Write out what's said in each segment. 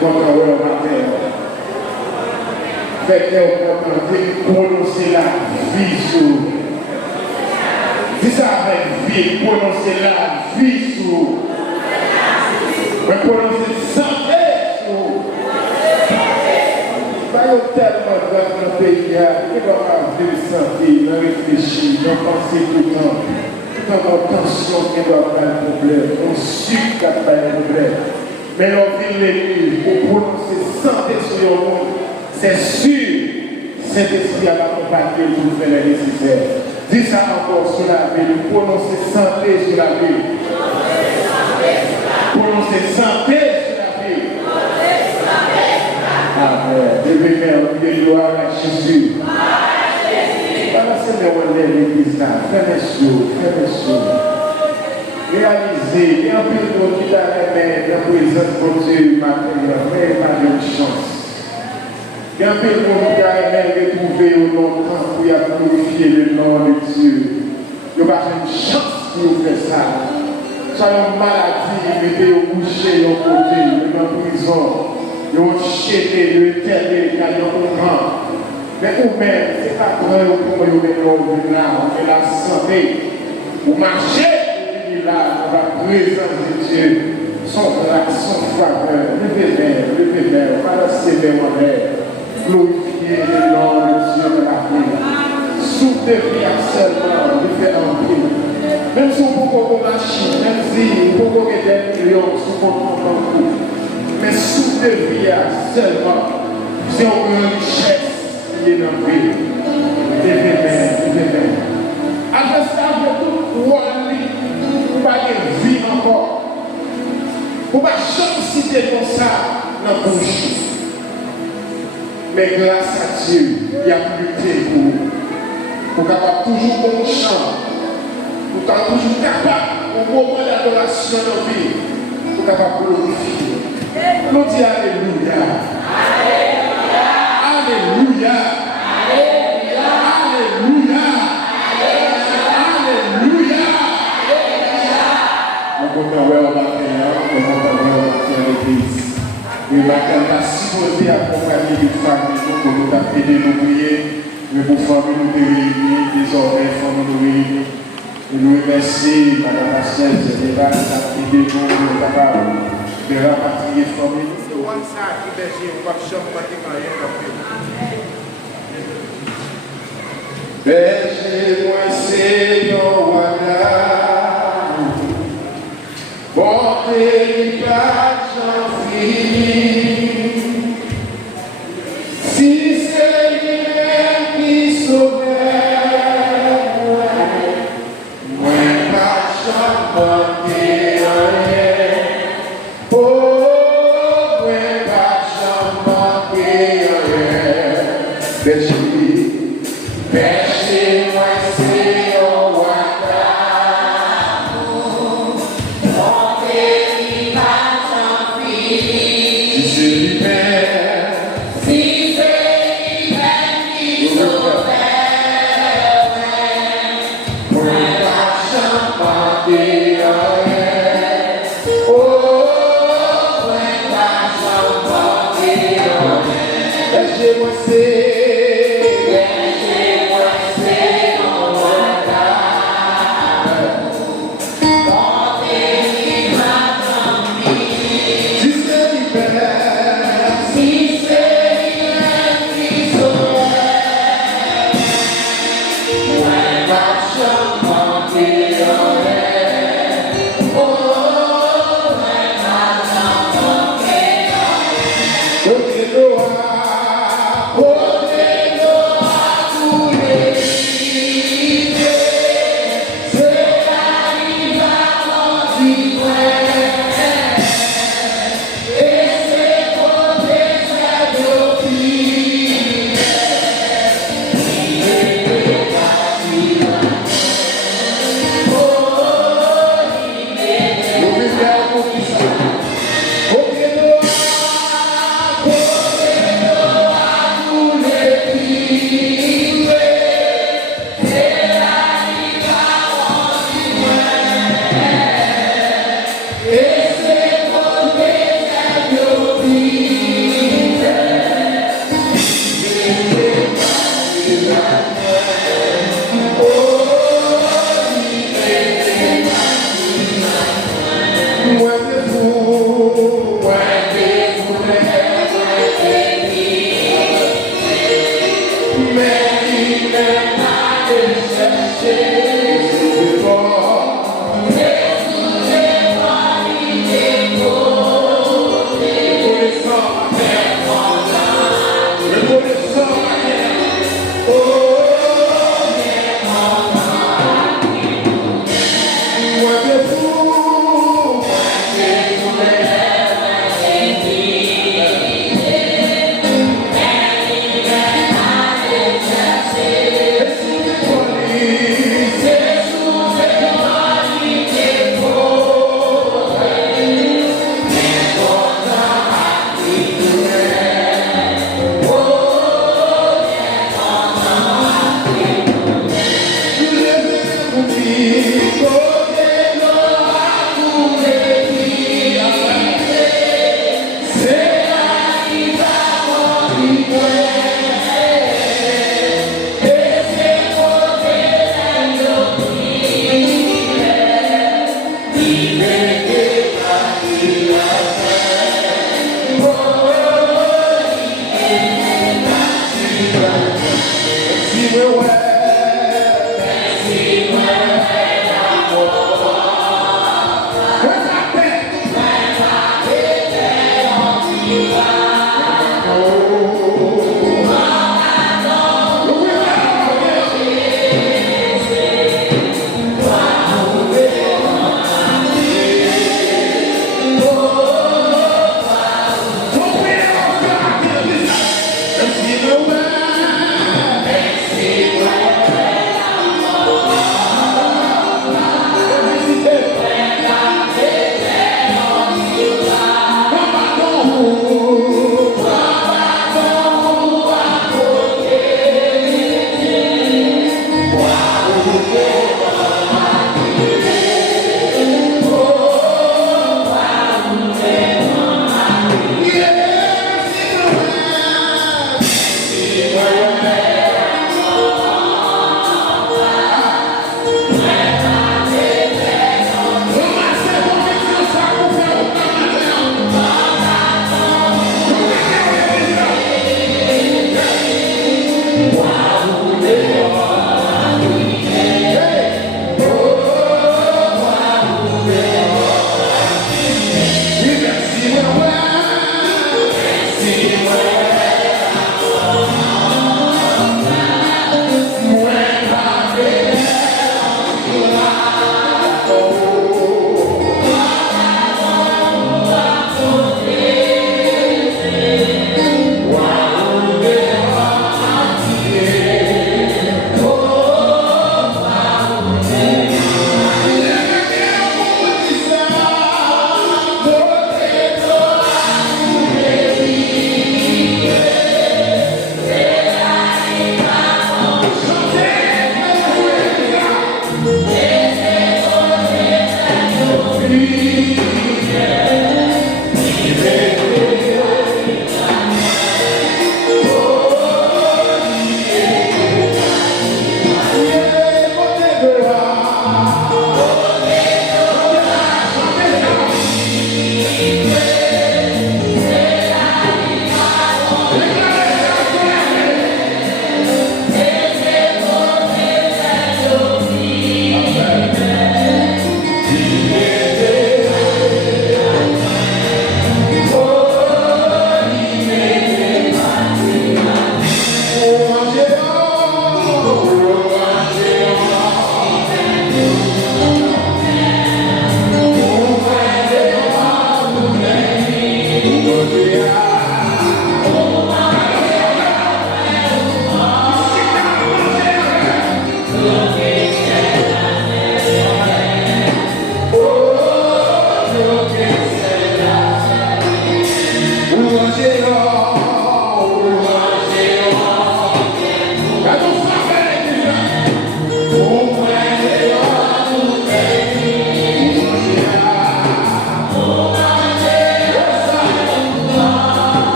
content de matin. Faites le content de prononcer la vie sur. Dis ça avec vie, prononcer la vie sur. Mais prononcer santé sur. Pas tellement dans le pays, il va avoir de santé, de réfléchir, de penser tout le temps. Dans nos tensions qui doivent avoir un problème, on sucre qui a pas un problème. Mais on vit l'église pour prononcer santé sur le monde. C'est sûr, cet esprit a accompagné pour faire les nécessaires. Dis ça encore sur la vie, prononcer santé sur la vie. Prononcer santé sur la vie. Amen. Devez faire une gloire à Jésus. Voilà, c'est le rôle de l'église là. Fais les choses. Réalisez, il y a un peu de monde qui t'a aimé, la présence de Dieu matériel, mais pas de chance. Il y a un peu de monde qui t'a aimé retrouver au longtemps pour y glorifier le nom de Dieu. Il n'y a pas une chance pour faire ça. Ça une maladie, mettez au coucher, au côté, en prison, au chété, le terre, au grand. Mais vous-même, ce n'est pas vrai pour vous mettre là, on fait la santé. Vous marchez, vous là, dans la présence de Dieu, son grâce, son faveur, levez vers, balancez vers en l'air, glorifiez le nom de Dieu de la vie. Soufflez seulement, le faire en vie. Même si vous pouvez marcher, même si vous pouvez être millions, si vous pouvez mais soufflez seulement, c'est une richesse. Dans la vie. Après ça, tout pour pas de vie encore. Pour pas jamais citer comme ça dans la bouche. Mais grâce à Dieu, il y a lutté pour capable toujours bon chant. Pour toujours capable au moment d'adoration de la vie. Pour capable glorifier. Nous disons Alléluia. Alléluia. Alléluia. Alléluia. Nous comptons voir au matin, nous comptons voir au matin à l'église. Le matin, on a supposé accompagner les familles pour nous appeler nous prier, mais pour famille nous réunir, désormais, famille nous réunir. Et nous remercier Madame la Chef Générale, qui a aidé nous capables de rapatrier les familles. C'est one side qui est on va changer le Berger-moi, Seigneur, voilà. Portez pas fini. Si c'est lui qui sauvait, moi pas chanter rien. Oh, moi pas chanter rien. Berger-moi, Seigneur, voilà. Portez pas fini. Si c'est lui-même. Si c'est lui-même qui sauvait, moi pas chanter rien. Oh, moi pas chanter rien. Berger-moi, Seigneur. Oh,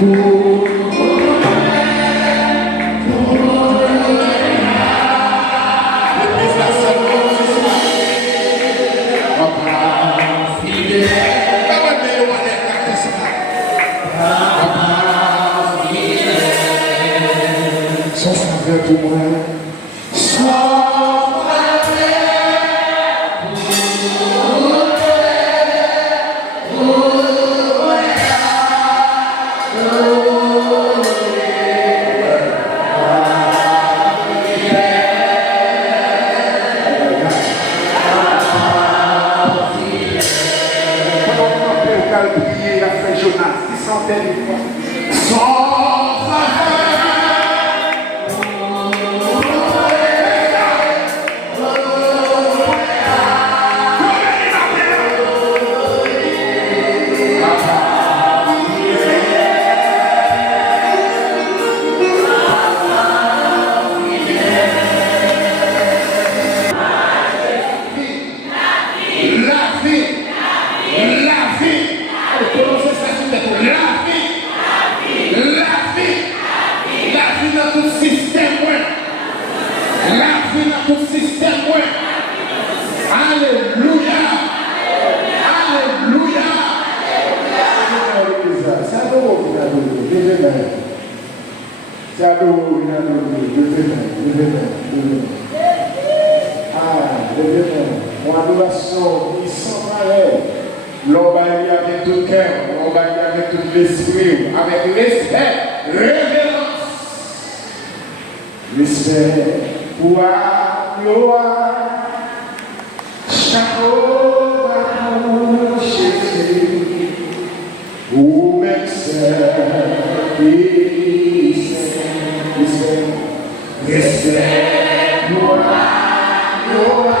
Son faveur pour moi. Son prier, la frère Jonas, qui sentait des fois. Mon adoration, il s'en parlait. L'on va y avec tout cœur, l'on va y avec tout l'esprit, avec respect, révérence. Respect, pouvoir, gloire, chapeau, pour Jésus, ou même respect, pouvoir, gloire. Respect,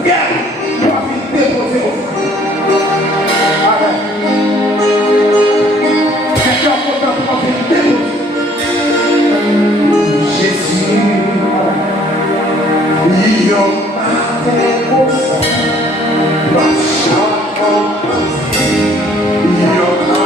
Prière, doit venir déposer au fond. Amen. Quelqu'un content doit venir déposer. Jésus, il y a un comme ça. La chaque il y a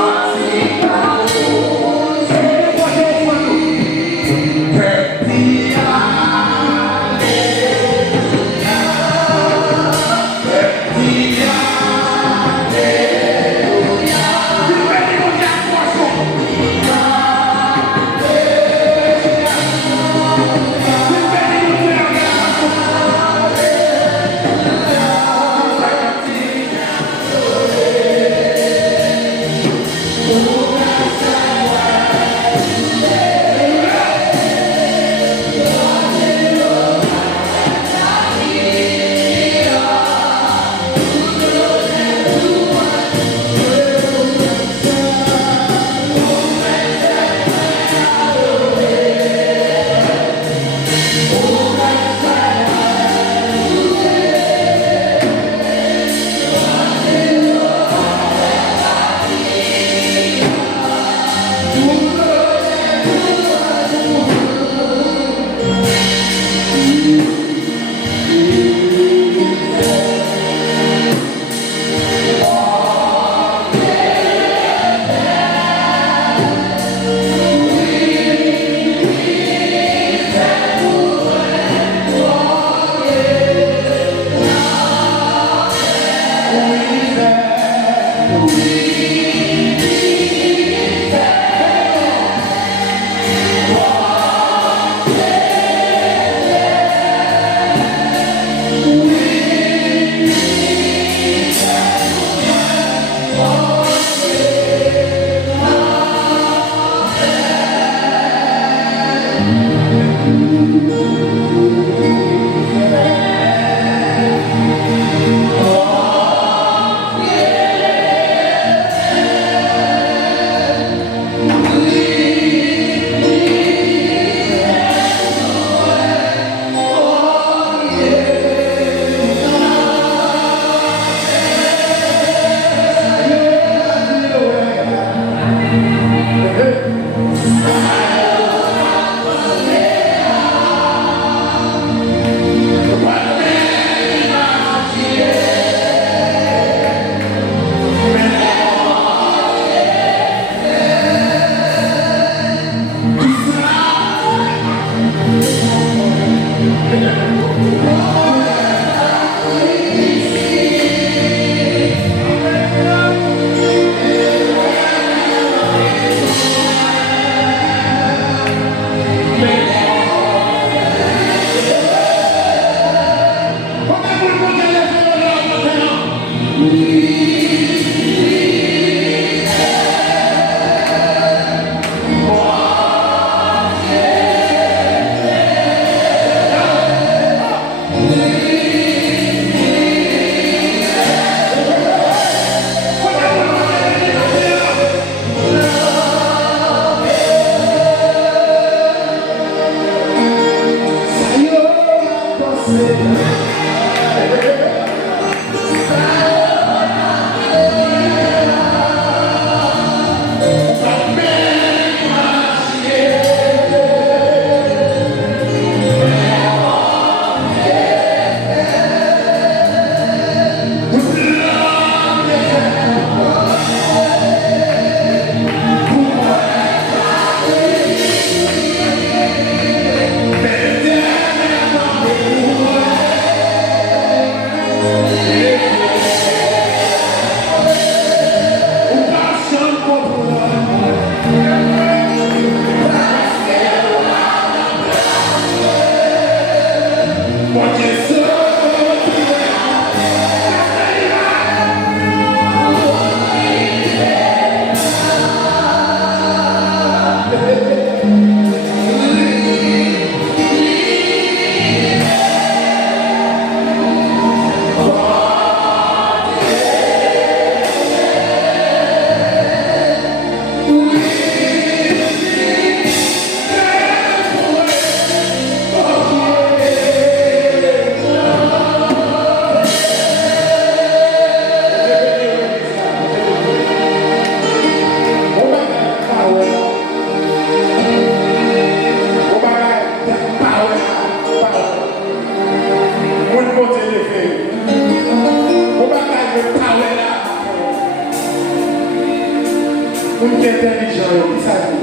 On est intelligent, qui ça dit?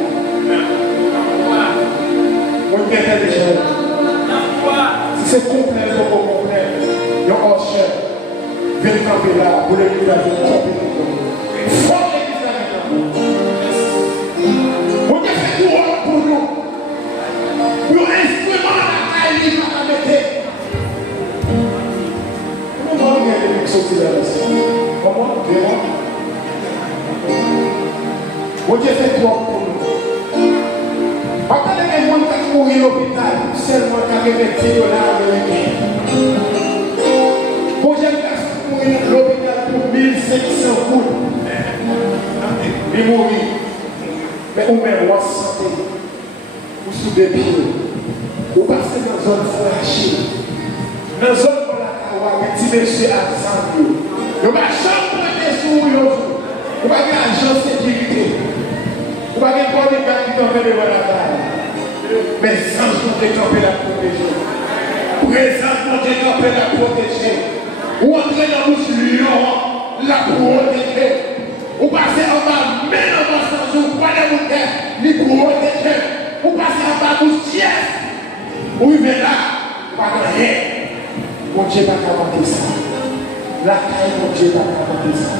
On est intelligent. Si c'est complet, il faut qu'on comprenne. Il y a un chef. Viens camper là, pour l'église là, viens camper là. Il faut l'église là maintenant. On a fait tout pour nous. Pour instrument la caille, il va mettre. Comment on vient de sortir là? Comment? Vraiment? On a fait tout pour nous. Attendez que les gens qui mourent à l'hôpital, seulement quand ils mettent $10 américains. Pour les gens qui mourent à l'hôpital pour 1500 coups. Ils mourent. Mais on met roi santé. Ou sous des pieds. Ou passer dans une zone flashée. Dans une zone pour la carotte, un petit monsieur à 100 euros. Il va chambre de sous eux. Il va y avoir agent de sécurité. Il va y avoir des gars qui t'ont fait de la taille. Mais sans compter camper la protéger. Présence pour Dieu camper la protéger. Ou entrer dans le lion, la protéger. Ou passer en bas, mais en bas sans jour, pas de montagne, ni protéger. Ou passer en bas, vous tiers. Ou il vient là, pas de rien. Mon Dieu va commenter ça. La caille, mon Dieu va commenter ça.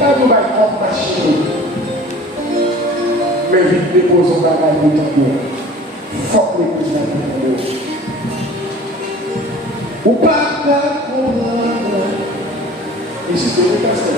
Là, nous allons compassionner. Mais vite déposons la main de ton Dieu. Faut que le président de Dieu. Ou pas d'accord. Et si tu veux passer,